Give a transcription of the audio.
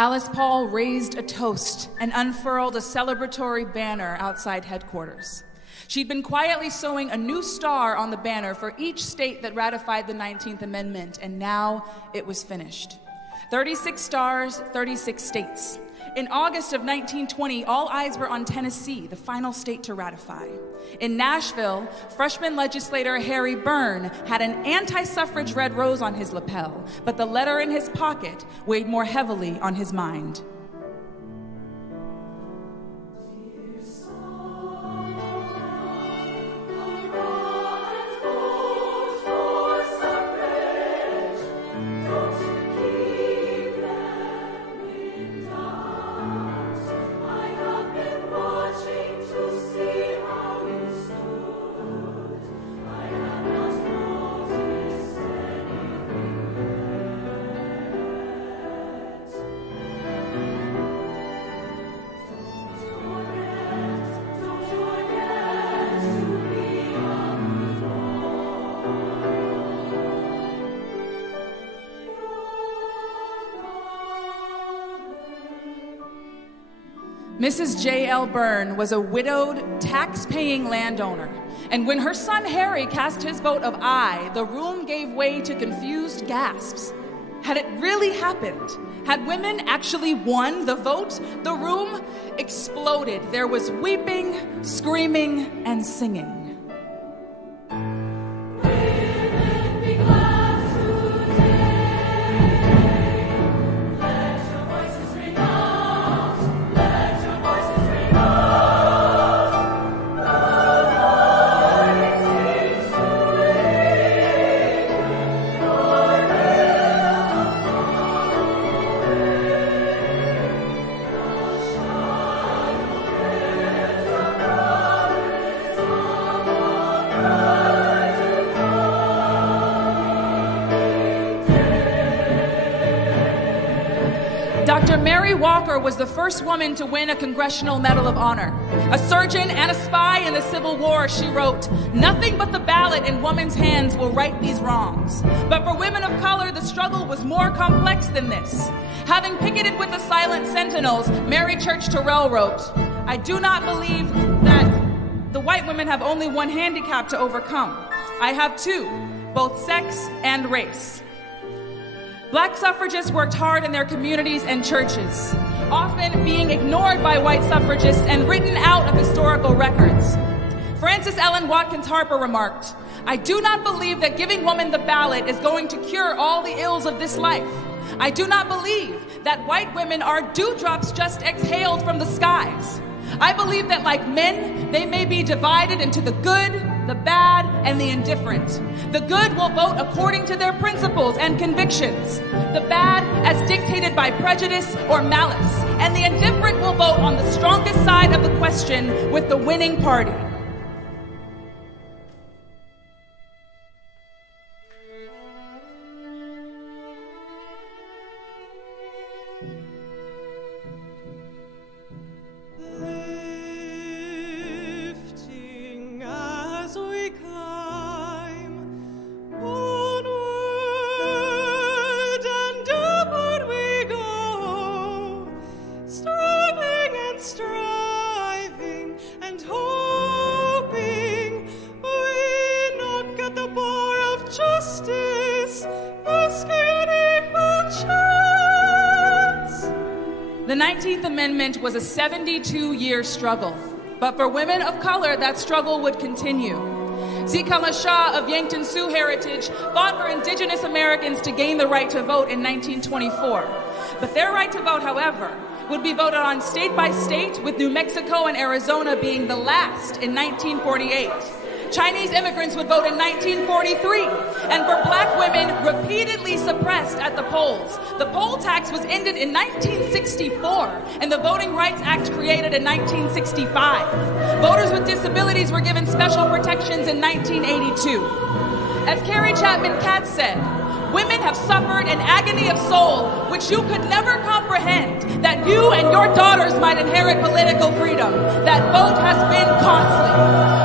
Alice Paul raised a toast and unfurled a celebratory banner outside headquarters. She'd been quietly sewing a new star on the banner for each state that ratified the 19th Amendment, and now it was finished. 36 stars, 36 states. In August of 1920, all eyes were on Tennessee, the final state to ratify. In Nashville, freshman legislator Harry Byrne had an anti-suffrage red rose on his lapel, but the letter in his pocket weighed more heavily on his mind. Mrs. J.L. Byrne was a widowed, tax-paying landowner, and when her son Harry cast his vote of aye, the room gave way to confused gasps. Had it really happened? Had women actually won the vote? The room exploded. There was weeping, screaming, and singing. Dr. Mary Walker was the first woman to win a Congressional Medal of Honor. A surgeon and a spy in the Civil War, she wrote, "Nothing but the ballot in woman's hands will right these wrongs." But for women of color, the struggle was more complex than this. Having picketed with the Silent Sentinels, Mary Church Terrell wrote, "I do not believe that the white women have only one handicap to overcome. I have two, both sex and race." Black suffragists worked hard in their communities and churches, often being ignored by white suffragists and written out of historical records. Frances Ellen Watkins Harper remarked, "I do not believe that giving women the ballot is going to cure all the ills of this life. I do not believe that white women are dewdrops just exhaled from the skies. I believe that like men, they may be divided into the good, the bad, and the indifferent. The good will vote according to their principles and convictions. The bad as dictated by prejudice or malice. And the indifferent will vote on the strongest side of the question with the winning party." The 19th Amendment was a 72-year struggle, but for women of color, that struggle would continue. Zikala Shah of Yankton Sioux heritage fought for indigenous Americans to gain the right to vote in 1924. But their right to vote, however, would be voted on state by state, with New Mexico and Arizona being the last in 1948. Chinese immigrants would vote in 1943, and for black women, repeatedly suppressed at the polls. The poll tax was ended in 1964, and the Voting Rights Act created in 1965. Voters with disabilities were given special protections in 1982. As Carrie Chapman Catt said, "Women have suffered an agony of soul which you could never comprehend, that you and your daughters might inherit political freedom. That vote has been costly."